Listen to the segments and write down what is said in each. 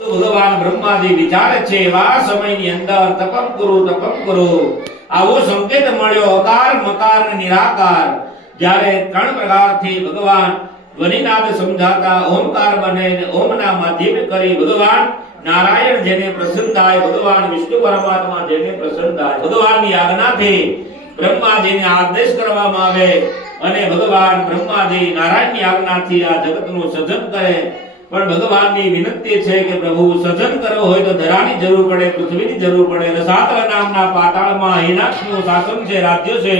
ભગવાન બ્રહ્માજી વિચારે છે એવા સમયની અંદર તપમ કરો આવો સંકેત મળ્યો અકાર મકાર અને નિરાકાર જ્યારે ત્રણ પ્રકારથી ભગવાન ધ્વનિનાદ સમજાતા ઓમકાર બને અને ઓમના માધ્યમે કરી ભગવાન નારાયણ જેને પ્રસન્ન થાય ભગવાન વિષ્ણુ પરમાત્મા જેને પ્રસન્ન થાય ભગવાનની આજ્ઞાથી બ્રહ્માજીને આદેશ કરવામાં આવે અને ભગવાન બ્રહ્માજી નારાયણની આજ્ઞાથી આ જગતનું સર્જન કરે પણ ભગવાનની વિનંતી છે કે પ્રભુ સર્જન કરવો હોય તો ધરાની જરૂર પડે પૃથ્વીની જરૂર પડે રસાતળ નામના પાતાળમાં હિનાક્ષનું શાસન છે રાજ્ય છે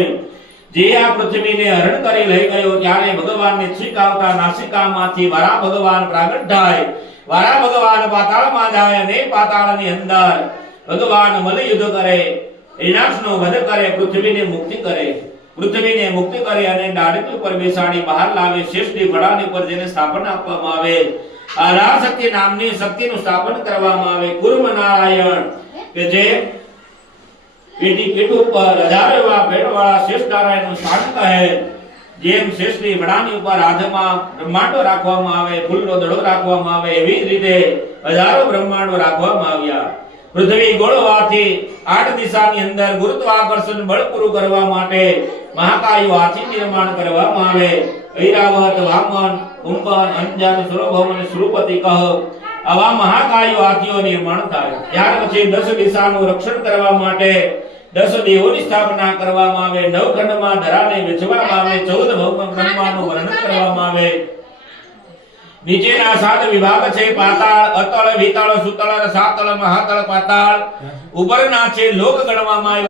જે આ પૃથ્વીને હરણ કરી લઈ ગયો ત્યારે ભગવાનની છીક આવતા નાસિકામાંથી વારા ભગવાન પ્રાગટ થાય વારા ભગવાન પાતાળમાં જાય અને પાતાળની અંદર ભગવાન મલયુદ્ધ કરે હિનાક્ષનો વધ કરે પૃથ્વીને મુક્તિ કરે અને દાડકી ઉપર બેસાડી બહાર લાવે શેષની ઘોડાની પર જેને સ્થાપના આપવામાં આવે આરાશક્તિ નામની શક્તિનું સ્થાપન કરવામાં આવે કુર્મ નારાયણ કે જે પીઠ ઉપર હજારો એવા ભેડવાળા શેષ નારાયણનું સ્થાન કહે જેમ શેષની ઘોડાની ઉપર હાથમાં બ્રહ્માંડો રાખવામાં આવે ફૂલનો દડો રાખવામાં આવે એવી જ રીતે હજારો બ્રહ્માંડો રાખવામાં આવ્યા પૃથ્વી ગોળ હોવાથી આઠ દિશાની અંદર ગુરુત્વાકર્ષણ બળ પૂરું કરવા માટે મહાકાયો હાથી નિર્માણ કરવામાં આવે ઐરાવત વામન કુંભન અંજન સુરભમ અને સુરપતિ કહ આવા મહાકાયો હાથીઓ નિર્માણ થાય ત્યાર પછી 10 દિશાનું રક્ષણ કરવા માટે 10 દેવોની સ્થાપના કરવામાં આવે નવખંડમાં ધરાને વેચવામાં આવે 14 ભૌમ બ્રહ્માનું વર્ણન કરવામાં આવે નીચેના 7 વિભાગ છે પાતાળ અતળ વિતળ સુતળ રસાતળ મહાતળ પાતાળ ઉપરના છે લોક ગણવામાં આવે